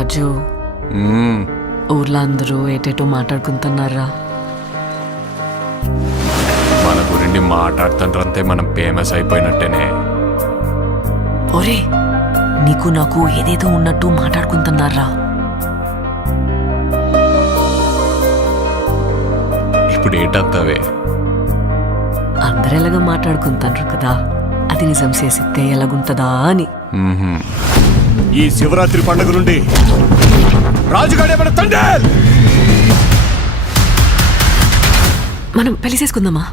రాజు, ఊర్లో అందరూ ఏటేటో మాట్లాడుకుంటున్నారా? మన గురించి మాట్లాడుతుంటే మనం ఫేమస్ అయిపోయినట్టేనే. ఒరే, నీకు నాకు ఏదేదో ఉన్నట్టు మాట్లాడుకుంటున్నారా? ఇప్పుడు ఏటత్తవే? అందరు ఎలాగ మాట్లాడుకుంటారు కదా, అది నిజం చేసితే ఎలాగుంటదా అని. ఈ శివరాత్రి పండుగ నుండి రాజుగాడే మన తండ్రి. మనం పెళ్లి చేసుకుందామా?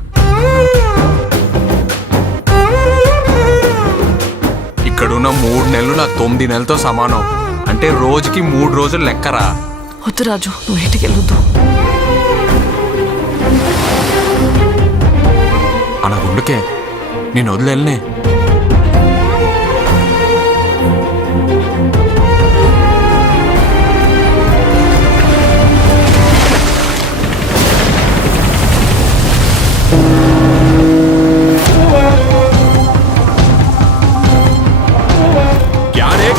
ఇక్కడున్న 3 నెలలు నా 9 నెలలతో సమానం. అంటే రోజుకి 3 రోజులు లెక్కరా. వద్దు రాజు, నువ్వు ఇంటికి వెళ్ళొద్దు. అలా గుండుకే నేను వదిలేనే.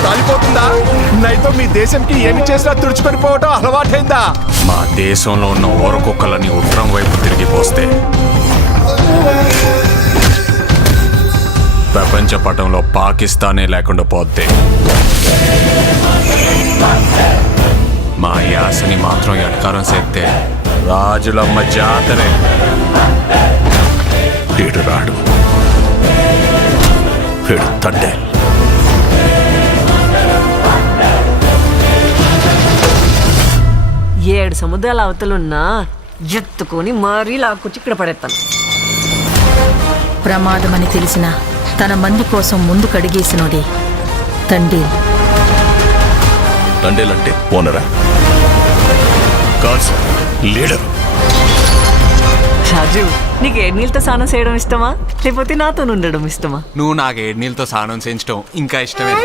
కాలిపోతుందా? నైతో మీ దేశంకి ఏమి చేసినా తుడుచుకొని పోవటం అలవాటైందా? మా దేశంలో ఉన్న ఓరకొక్కలని ఉత్తరం వైపు తిరిగిపోస్తే ప్రపంచ పటంలో పాకిస్తానే లేకుండా పోతే మా యాసని మాత్రం ఎటకారం చేస్తే రాజులమ్మ జాతరే. వీడు రాడు, వీడు తండ్రి. ఏడు సముద్రాల అవతలున్నా ఎత్తుకొని మరీ లాక్కొచ్చి ఇక్కడ పడేస్తాను. ప్రమాదమని తెలిసిన తన మంది కోసం ముందు కడిగేసినోడే తండ్రి. తండేలంటే ఓనరా, కాదు లీడర్. రాజు, నీకు ఏడు నీళ్ళతో స్నానం చేయడం ఇష్టమా, లేకపోతే నాతో ఉండడం ఇష్టమా? నువ్వు నాకు 7 నీళ్ళతో స్నానం చేయించడం ఇంకా ఇష్టమే.